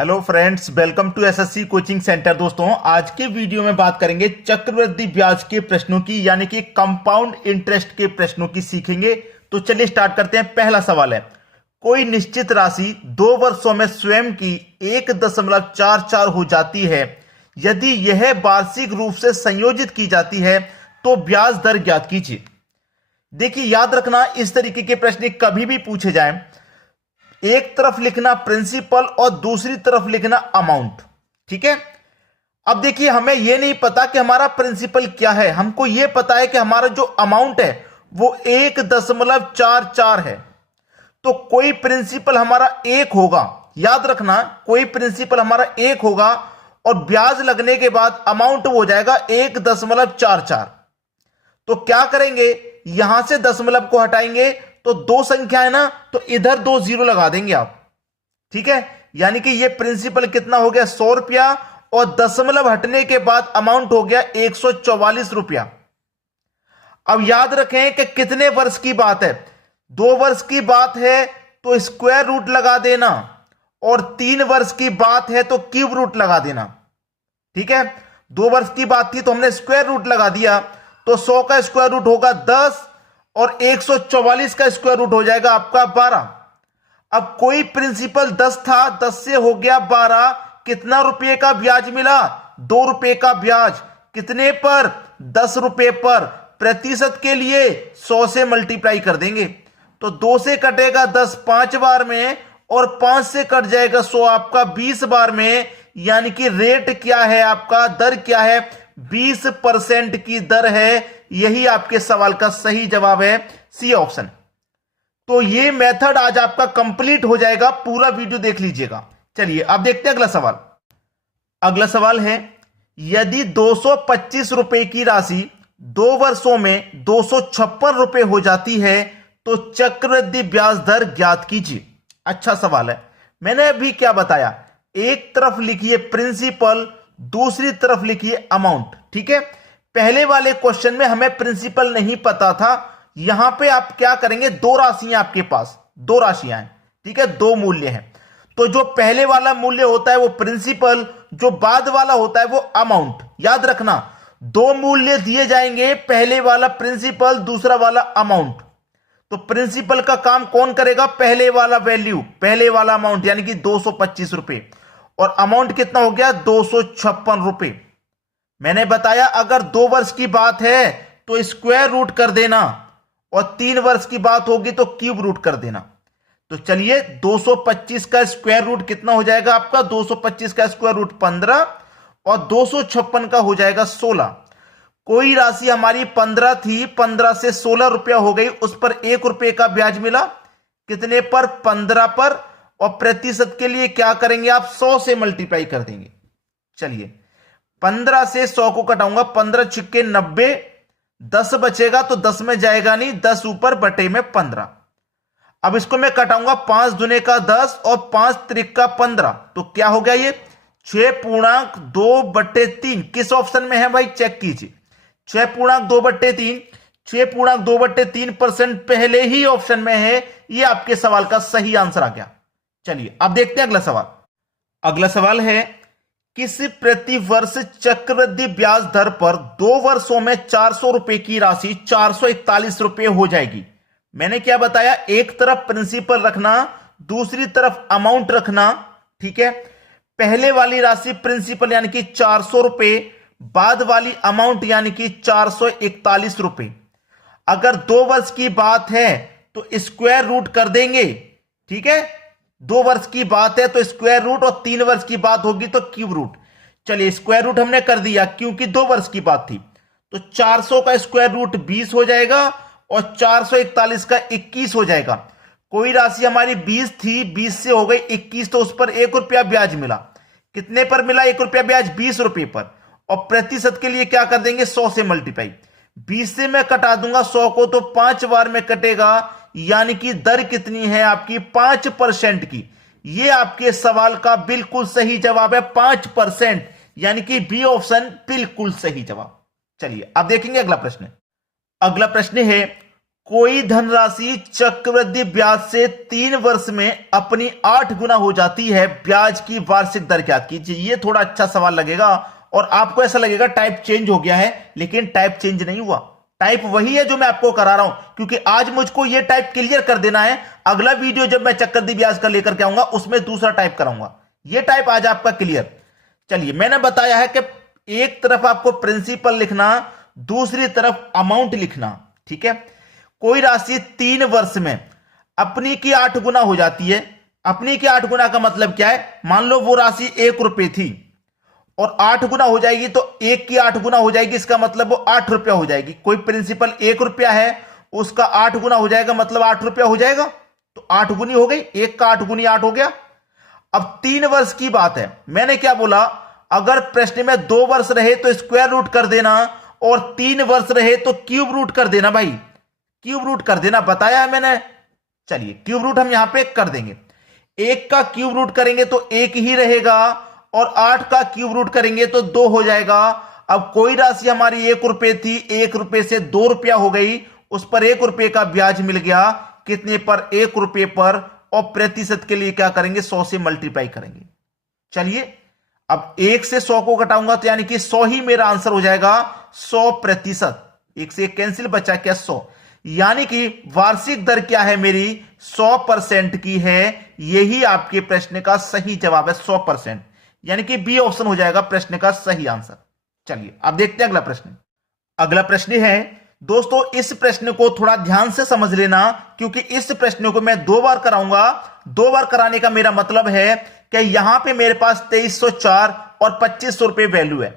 Hello friends, welcome to SSC coaching centre. दोस्तों, आज के वीडियो में बात करेंगे चक्रवृद्धि ब्याज के प्रश्नों की, यानी कि कंपाउंड इंटरेस्ट के प्रश्नों की सीखेंगे। तो चलिए स्टार्ट करते हैं। पहला सवाल है, कोई निश्चित राशि 2 वर्षों में स्वयं की 1.44 हो जाती है। यदि यह वार्षिक रूप से संयोजित की जाती है तो ब्याज दर ज्ञात कीजिए। देखिए, याद रखना, इस तरीके के प्रश्न कभी भी पूछे जाएं, एक तरफ लिखना प्रिंसिपल और दूसरी तरफ लिखना अमाउंट। ठीक है। अब देखिए, हमें यह नहीं पता कि हमारा प्रिंसिपल क्या है, हमको यह पता है कि हमारा जो अमाउंट है वो 1.44 है। तो कोई प्रिंसिपल हमारा 1 होगा, याद रखना, कोई प्रिंसिपल हमारा 1 होगा और ब्याज लगने के बाद अमाउंट हो जाएगा 1.44। तो क्या करेंगे, यहां से दशमलव को हटाएंगे तो दो संख्या है ना, तो इधर 2 जीरो लगा देंगे आप। ठीक है, यानी कि ये प्रिंसिपल कितना हो गया, 100 रुपया, और दशमलव हटने के बाद अमाउंट हो गया 144 रुपया। अब याद रखें कि कितने वर्ष की बात है, 2 वर्ष की बात है तो स्क्वायर रूट लगा देना, और 3 वर्ष की बात है तो क्यूब रूट लगा देना। ठीक है, 2 वर्ष की बात थी तो हमने स्क्वायर रूट लगा दिया, तो 100 का स्क्वायर रूट होगा 10 और 144 का स्क्वायर रूट हो जाएगा आपका 12। अब कोई प्रिंसिपल 10 था, 10 से हो गया 12, कितना रुपए का ब्याज मिला, 2 रुपए का ब्याज। कितने पर, 10 रुपए पर। प्रतिशत के लिए 100 से मल्टीप्लाई कर देंगे, तो 2 से कटेगा 10 5 बार में, और 5 से कट जाएगा 100 आपका 20 बार में। यानी कि रेट क्या है आपका, दर क्या है, 20% की दर है। यही आपके सवाल का सही जवाब है, सी ऑप्शन। तो ये मेथड आज आपका कंप्लीट हो जाएगा, पूरा वीडियो देख लीजिएगा। चलिए अब देखते हैं अगला सवाल। अगला सवाल है, यदि 225 रुपए की राशि 2 वर्षों में 256 रुपए हो जाती है तो चक्रवृद्धि ब्याज दर ज्ञात कीजिए। अच्छा सवाल है। मैंने अभी क्या बताया, एक तरफ लिखिए प्रिंसिपल, दूसरी तरफ लिखिए अमाउंट। ठीक है, पहले वाले क्वेश्चन में हमें प्रिंसिपल नहीं पता था, यहां पे आप क्या करेंगे, 2 राशियां आपके पास, 2 राशियां हैं। ठीक है, 2 मूल्य हैं, तो जो पहले वाला मूल्य होता है वो प्रिंसिपल, जो बाद वाला होता है वो अमाउंट। याद रखना, 2 मूल्य दिए जाएंगे, पहले वाला प्रिंसिपल, दूसरा वाला अमाउंट। तो प्रिंसिपल का काम कौन करेगा, पहले वाला वैल्यू, पहले वाला अमाउंट, यानी कि 225 रुपए, और अमाउंट कितना हो गया, 256 रुपए। मैंने बताया अगर 2 वर्ष की बात है तो स्क्वायर रूट कर देना, और 3 वर्ष की बात होगी तो क्यूब रूट कर देना। तो चलिए, 225 का स्क्वायर रूट कितना हो जाएगा आपका, 225 का स्क्वायर रूट 15, और 256 का हो जाएगा 16। कोई राशि हमारी 15 थी, 15 से 16 रुपया हो गई, उस पर 1 रुपये का ब्याज मिला। कितने पर, 15 पर। और प्रतिशत के लिए क्या करेंगे आप, 100 से मल्टीप्लाई कर देंगे। चलिए, 15 से 100 को कटाऊंगा, 15 छिक्के 90, 10 बचेगा तो 10 में जाएगा नहीं, 10 ऊपर बटे में 15। अब इसको मैं कटाऊंगा, 5 दुने का 10 और 5 त्रिक का 15, तो क्या हो गया ये 6.2/3। किस ऑप्शन में है भाई, चेक कीजिए, 6.2/3, 6.2/3% पहले ही ऑप्शन में है। ये आपके सवाल का सही आंसर आ गया। चलिए अब देखते हैं अगला सवाल। अगला सवाल है, किस प्रति वर्ष चक्रवृद्धि ब्याज दर पर 2 वर्षों में 400 रुपए की राशि 441 रुपए हो जाएगी। मैंने क्या बताया, एक तरफ प्रिंसिपल रखना, दूसरी तरफ अमाउंट रखना। ठीक है, पहले वाली राशि प्रिंसिपल यानी कि 400 रुपए, बाद वाली अमाउंट यानी कि 441 रुपए। अगर 2 वर्ष की बात है तो स्क्वायर रूट कर देंगे। ठीक है, 2 वर्ष की बात है तो स्क्वायर रूट, और 3 वर्ष की बात होगी तो क्यूब रूट। चलिए, स्क्वायर रूट हमने कर दिया क्योंकि 2 वर्ष की बात थी, तो 400 का स्क्वायर रूट 20 हो जाएगा, और 441 का 21 हो जाएगा। कोई राशि हमारी 20 थी, 20 से हो गई 21, तो उस पर 1 रुपया ब्याज मिला। कितने पर मिला 1 रुपया ब्याज, 20 रुपये पर। और प्रतिशत के लिए क्या कर देंगे, 100 से मल्टीप्लाई। 20 से मैं कटा दूंगा 100 को, तो 5 बार में कटेगा, यानी कि दर कितनी है आपकी, 5% की। ये आपके सवाल का बिल्कुल सही जवाब है, 5%, यानी कि बी ऑप्शन बिल्कुल सही जवाब। चलिए अब देखेंगे अगला प्रश्न। अगला प्रश्न है, कोई धनराशि चक्रवृद्धि ब्याज से 3 वर्ष में अपनी 8 गुना हो जाती है, ब्याज की वार्षिक दर ज्ञात कीजिए। ये थोड़ा अच्छा सवाल लगेगा और आपको ऐसा लगेगा टाइप चेंज हो गया है, लेकिन टाइप चेंज नहीं हुआ। टाइप वही है जो मैं आपको करा रहा हूं, क्योंकि आज मुझको ये टाइप क्लियर कर देना है। अगला वीडियो जब मैं चक्रवृद्धि ब्याज का लेकर के आऊंगा उसमें दूसरा टाइप कराऊंगा। ये टाइप आज आपका क्लियर। चलिए, मैंने बताया है कि एक तरफ आपको प्रिंसिपल लिखना, दूसरी तरफ अमाउंट लिखना। ठीक है, कोई राशि 3 वर्ष में अपनी की 8 गुना हो जाती है। अपनी की 8 गुना का मतलब क्या है? मान लो वो राशि 1 रुपए थी और 8 गुना हो जाएगी तो 1 की 8 गुना हो जाएगी, इसका मतलब वो 8 रुपया हो जाएगी। कोई प्रिंसिपल 1 रुपया है, उसका 8 गुना हो जाएगा, मतलब 8 रुपया हो जाएगा। तो 8 गुनी हो गई, 1 का 8 गुनी 8 हो गया। अब 3 वर्ष की बात है। मैंने क्या बोला? अगर प्रश्न में 2 वर्ष रहे तो स्क्वायर रूट कर देना और 3 वर्ष रहे तो क्यूब रूट कर देना। भाई क्यूब रूट कर देना, बताया है मैंने। चलिए, क्यूब रूट हम यहां पे कर देंगे। 1 का क्यूब रूट करेंगे तो 1 ही रहेगा और 8 का क्यूब रूट करेंगे तो 2 हो जाएगा। अब कोई राशि हमारी 1 रुपए थी, 1 रुपए से 2 रुपया हो गई, उस पर 1 रुपए का ब्याज मिल गया। कितने पर? 1 रुपए पर। और प्रतिशत के लिए क्या करेंगे? 100 से मल्टीप्लाई करेंगे। चलिए, अब 1 से 100 को घटाऊंगा तो यानी कि 100 ही मेरा आंसर हो जाएगा। 100%। 1 से 1 कैंसिल, बचा क्या? 100। यानी कि वार्षिक दर क्या है मेरी? 100% की है। यही आपके प्रश्न का सही जवाब है, 100%। यानी कि बी ऑप्शन हो जाएगा प्रश्न का सही आंसर। चलिए, अब देखते हैं अगला प्रश्न। अगला प्रश्न है दोस्तों, इस प्रश्न को थोड़ा ध्यान से समझ लेना, क्योंकि इस प्रश्न को मैं 2 बार कराऊंगा। 2 बार कराने का मेरा मतलब है कि यहां पे मेरे पास 2304 और 2500 रुपए वैल्यू है।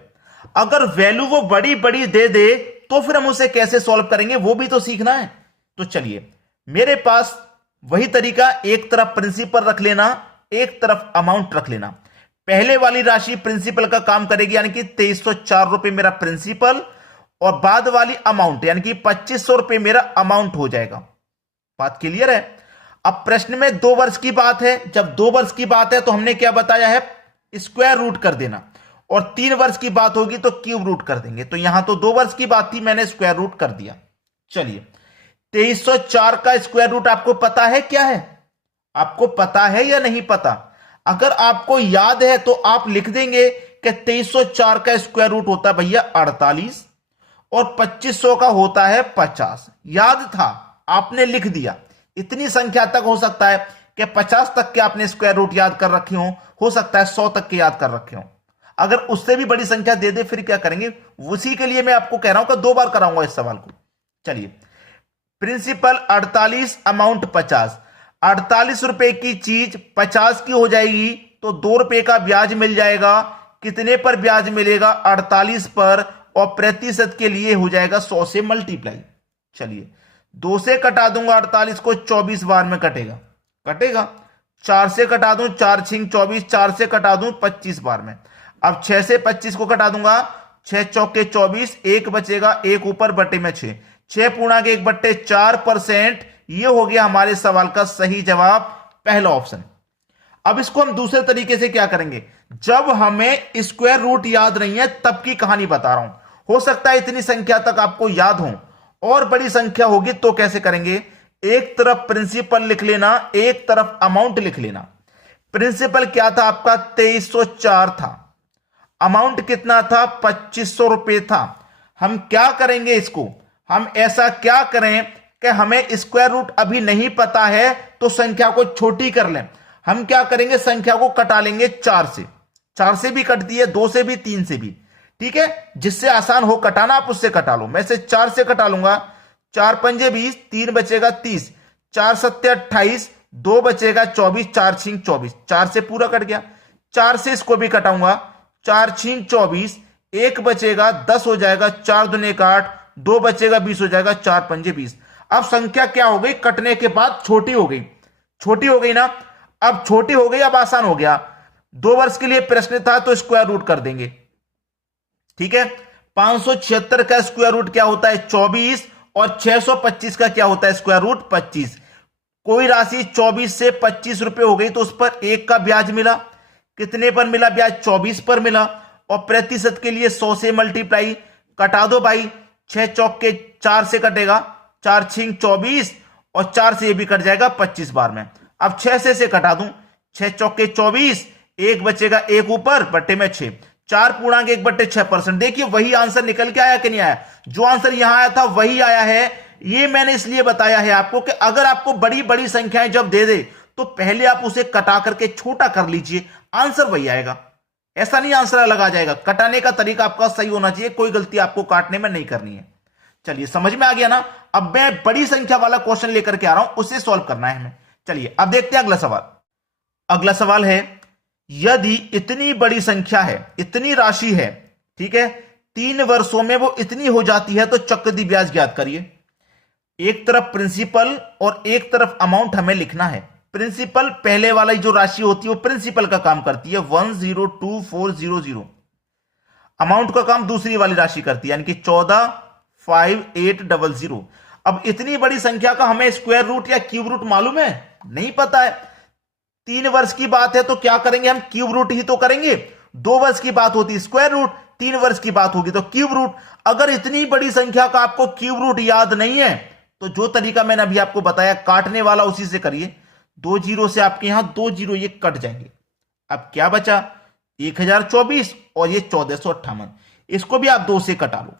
अगर वैल्यू वो बड़ी बड़ी दे दे तो फिर हम उसे कैसे सॉल्व करेंगे, वो भी तो सीखना है। तो चलिए, मेरे पास वही तरीका, एक तरफ प्रिंसिपल रख लेना, एक तरफ अमाउंट रख लेना। पहले वाली राशि प्रिंसिपल का काम करेगी, यानी कि 2304 रुपए मेरा प्रिंसिपल, और बाद वाली अमाउंट यानी कि 2500 रुपए मेरा अमाउंट हो जाएगा। बात क्लियर है? अब प्रश्न में 2 वर्ष की बात है। जब 2 वर्ष की बात है तो हमने क्या बताया है? स्क्वायर रूट कर देना। और 3 वर्ष की बात होगी तो क्यूब रूट कर देंगे। तो यहां तो 2 वर्ष की बात थी, मैंने स्क्वायर रूट कर दिया। चलिए, 2304 का स्क्वायर रूट आपको पता है क्या है? आपको पता है या नहीं पता? अगर आपको याद है तो आप लिख देंगे कि 2304 का स्क्वायर रूट होता है भैया 48 और 2500 का होता है 50। याद था, आपने लिख दिया। इतनी संख्या तक हो सकता है कि 50 तक के आपने स्क्वायर रूट याद कर रखे हो सकता है 100 तक के याद कर रखे हो। अगर उससे भी बड़ी संख्या दे दे फिर क्या करेंगे? उसी के लिए मैं आपको कह रहा हूं कि 2 बार कराऊंगा इस सवाल को। चलिए, प्रिंसिपल 48, अमाउंट 50। 48 रुपए की चीज 50 की हो जाएगी तो 2 रुपए का ब्याज मिल जाएगा। कितने पर ब्याज मिलेगा? 48 पर। और प्रतिशत के लिए हो जाएगा 100 से मल्टीप्लाई। चलिए, 2 से कटा दूंगा 48 को, 24 बार में कटेगा। 4 से कटा दूं, 4 छिंग 24, 4 से कटा दूं 25 बार में। अब 6 से 25 को कटा दूंगा, 6 चौके 24, 1 बचेगा, 1 ऊपर बटे में 6, 6 पूर्णांक 1 बटे 4%। ये हो गया हमारे सवाल का सही जवाब, पहला ऑप्शन। अब इसको हम दूसरे तरीके से क्या करेंगे? जब हमें स्क्वायर रूट याद नहीं है तब की कहानी बता रहा हूं। हो सकता है इतनी संख्या तक आपको याद हो, और बड़ी संख्या होगी तो कैसे करेंगे? एक तरफ प्रिंसिपल लिख लेना, एक तरफ अमाउंट लिख लेना। प्रिंसिपल क्या था आपका? 2304 था। अमाउंट कितना था? 2500 रुपए था। हम क्या करेंगे इसको? हम ऐसा क्या करें कि हमें स्क्वायर रूट अभी नहीं पता है तो संख्या को छोटी कर लें। हम क्या करेंगे? संख्या को कटा लेंगे 4 से। 4 से भी कट दिए, 2 से भी, 3 से भी। ठीक है, जिससे आसान हो कटाना आप उससे कटा लो। मैं से 4 से कटा लूंगा। 4 पंजे 20, 3 बचेगा 30, 4 सत्ते 28, 2 बचेगा 24, 4 छींग 24, 4 से पूरा कट गया। 4 से इसको भी कटाऊंगा, 4 छींग 24, 1 बचेगा 10 हो जाएगा, 4 दूने 8, 2 बचेगा 20 हो जाएगा, 4 पंजे 20। अब संख्या क्या हो गई? कटने के बाद छोटी हो गई। छोटी हो गई ना? अब छोटी हो गई, अब आसान हो गया। 2 वर्ष के लिए प्रश्न था तो स्क्वायर रूट कर देंगे। ठीक है, 576 का स्क्वायर रूट क्या होता है? 24। और 625 का क्या होता है स्क्वायर रूट? 25। कोई राशि 24 से 25 रुपए हो गई तो उस पर 1 का ब्याज मिला। कितने पर मिला ब्याज? 24 पर मिला। और प्रतिशत के लिए 100 से मल्टीप्लाई। कटा दो भाई, 6 चौक के 4 से कटेगा, 4 6 24 और 4 से ये भी कट जाएगा 25 बार में। अब 6 से कटा दूं, 6 चौके 24, एक बचेगा, एक ऊपर बट्टे में 6, 4.1/6%। देखिए वही आंसर निकल के आया कि नहीं आया? जो आंसर यहां आया था वही आया है। ये मैंने इसलिए बताया है आपको कि अगर आपको बड़ी बड़ी संख्याएं जब दे दे तो पहले आप उसे कटा करके छोटा कर लीजिए, आंसर वही आएगा। ऐसा नहीं आंसर अलग आ जाएगा। कटाने का तरीका आपका सही होना चाहिए, कोई गलती आपको काटने में नहीं करनी है। चलिए समझ में आ गया ना? अब मैं बड़ी संख्या वाला क्वेश्चन लेकर के आ रहा हूं, उसे सॉल्व करना है हमें। चलिए अब देखते हैं अगला सवाल। अगला सवाल है, यदि इतनी बड़ी संख्या है, इतनी राशि है, ठीक है, 3 वर्षों में वो इतनी हो जाती है तो चक्रवृद्धि ब्याज ज्ञात करिए। एक तरफ प्रिंसिपल और एक तरफ अमाउंट हमें लिखना है। प्रिंसिपल पहले वाली जो राशि होती है वो प्रिंसिपल का काम करती है 102400। अमाउंट का काम दूसरी वाली राशि करती है, यानी कि 145800। अब इतनी बड़ी संख्या का हमें स्क्वायर रूट या क्यूब रूट मालूम है? नहीं पता है। 3 वर्ष की बात है तो क्या करेंगे हम? क्यूब रूट ही तो करेंगे। 2 वर्ष की बात होती है स्क्वायर रूट, 3 वर्ष की बात होगी तो क्यूब रूट। अगर इतनी बड़ी संख्या का आपको क्यूब रूट याद नहीं है तो जो तरीका मैंने अभी आपको बताया काटने वाला, उसी से करिए। 2 जीरो से आपके यहां 2 जीरो ये कट जाएंगे। अब क्या बचा? 1024 और ये 1458। इसको भी आप 2 से कटा लो।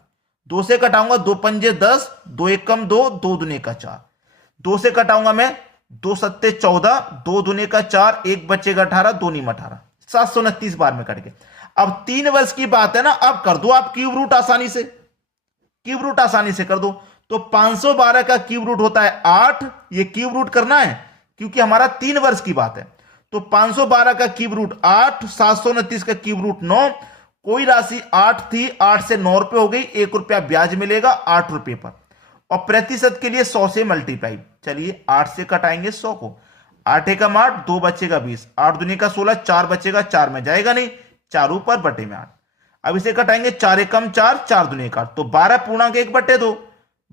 2 से कटाऊंगा, 2 पंजे 10, 2 एकम 2, 2 दूने का 4। 2 से कटाऊंगा मैं, 2 सत्ते 14, 2 दूने का 4, एक बचेगा 18, 2 नीम 18, 729 बार में कट गए। अब 3 वर्ष की बात है ना, अब कर दो आप क्यूब रूट आसानी से, क्यूब रूट आसानी से कर दो। तो 512 का क्यूब रूट होता है 8, ये क्यूब रूट करना है क्योंकि हमारा 3 वर्ष की बात है। तो 512 का क्यूब रूट 8, 729 का क्यूब रूट 9, कोई राशि 8 थी, 8 से 9 रुपए हो गई, 1 रुपया ब्याज मिलेगा 8 रुपए पर, और प्रतिशत के लिए 100 से मल्टीप्लाई। चलिए 8 से कटाएंगे 100 को, 8 एकम 8, 2 बचेगा 20, 8 दूनी का 16, 4 बचेगा, 4 में जाएगा नहीं, 4 ऊपर बटे में 8। अब इसे कटाएंगे 4 एकम 4, 4 दूनी का 8, तो 12.1/2,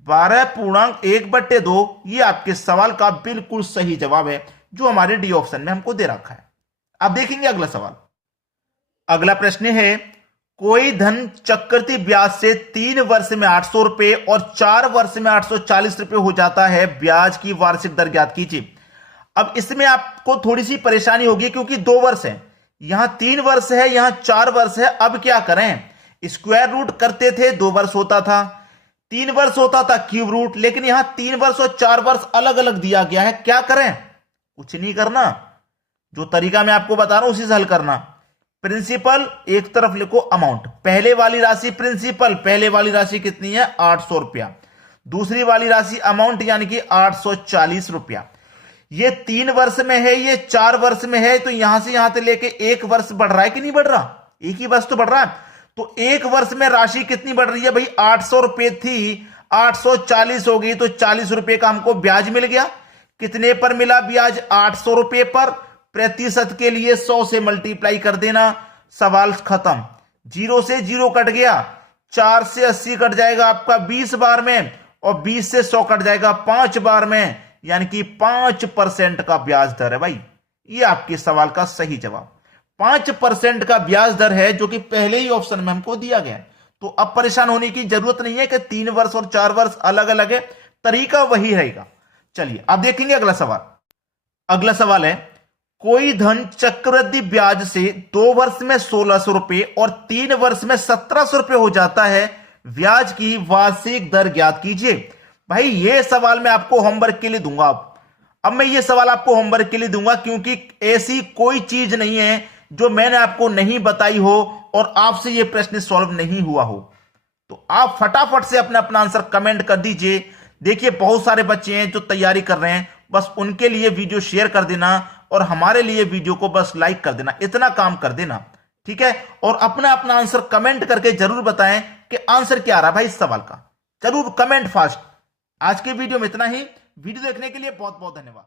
12.1/2 ये आपके सवाल का बिल्कुल सही जवाब है जो हमारे डी ऑप्शन में हमको दे रखा है। अब देखेंगे अगला सवाल। अगला प्रश्न है, कोई धन चक्रवृद्धि ब्याज से 3 वर्ष में 800 रुपए और 4 वर्ष में 840 रुपए हो जाता है, ब्याज की वार्षिक दर ज्ञात कीजिए। अब इसमें आपको थोड़ी सी परेशानी होगी क्योंकि 2 वर्ष है, यहां 3 वर्ष है, यहां 4 वर्ष है। अब क्या करें? स्क्वायर रूट करते थे 2 वर्ष होता था, 3 वर्ष होता था क्यूब रूट, लेकिन यहां 3 वर्ष और 4 वर्ष अलग अलग दिया गया है। क्या करें? कुछ नहीं करना, जो तरीका मैं आपको बता रहा हूं उसी से हल करना। प्रिंसिपल एक तरफ लिखो, अमाउंट, पहले वाली राशि प्रिंसिपल, पहले वाली राशि कितनी है? 800 रुपया, दूसरी वाली राशि अमाउंट यानी कि 840 रुपया। ये 3 वर्ष में है, ये 4 वर्ष में है, तो यहां से यहां से लेके 1 वर्ष बढ़ रहा है कि नहीं बढ़ रहा? एक ही वर्ष तो बढ़ रहा है। तो 1 वर्ष में राशि कितनी बढ़ रही है भाई? 800 रुपए थी, 840 हो गई, तो 40 रुपए का हमको ब्याज मिल गया। कितने पर मिला ब्याज? 800 रुपए पर। प्रतिशत के लिए 100 से मल्टीप्लाई कर देना, सवाल खत्म। 0 से 0 कट गया, 4 से 80 कट जाएगा आपका 20 बार में, और 20 से 100 कट जाएगा 5 बार में, यानी कि 5% का ब्याज दर है भाई। ये आपके सवाल का सही जवाब 5% का ब्याज दर है, जो कि पहले ही ऑप्शन में हमको दिया गया है। तो अब परेशान होने की जरूरत नहीं है कि 3 वर्ष और 4 वर्ष अलग अलग है, तरीका वही रहेगा। चलिए अब देखेंगे अगला सवाल। अगला सवाल है, कोई धन चक्रवृद्धि ब्याज से 2 वर्ष में 1600 रुपए और 3 वर्ष में 1700 रुपए हो जाता है, ब्याज की वार्षिक दर ज्ञात कीजिए। भाई ये सवाल मैं आपको होमवर्क के लिए दूंगा। अब मैं ये सवाल आपको होमवर्क के लिए दूंगा क्योंकि ऐसी कोई चीज नहीं है जो मैंने आपको नहीं बताई हो और आपसे ये प्रश्न सॉल्व नहीं हुआ हो। तो आप फटाफट से अपना अपना आंसर कमेंट कर दीजिए। देखिए बहुत सारे बच्चे हैं जो तैयारी कर रहे हैं, बस उनके लिए वीडियो शेयर कर देना और हमारे लिए वीडियो को बस लाइक कर देना, इतना काम कर देना, ठीक है। और अपना अपना आंसर कमेंट करके जरूर बताएं कि आंसर क्या आ रहा भाई इस सवाल का, जरूर कमेंट फास्ट। आज के वीडियो में इतना ही। वीडियो देखने के लिए बहुत बहुत धन्यवाद।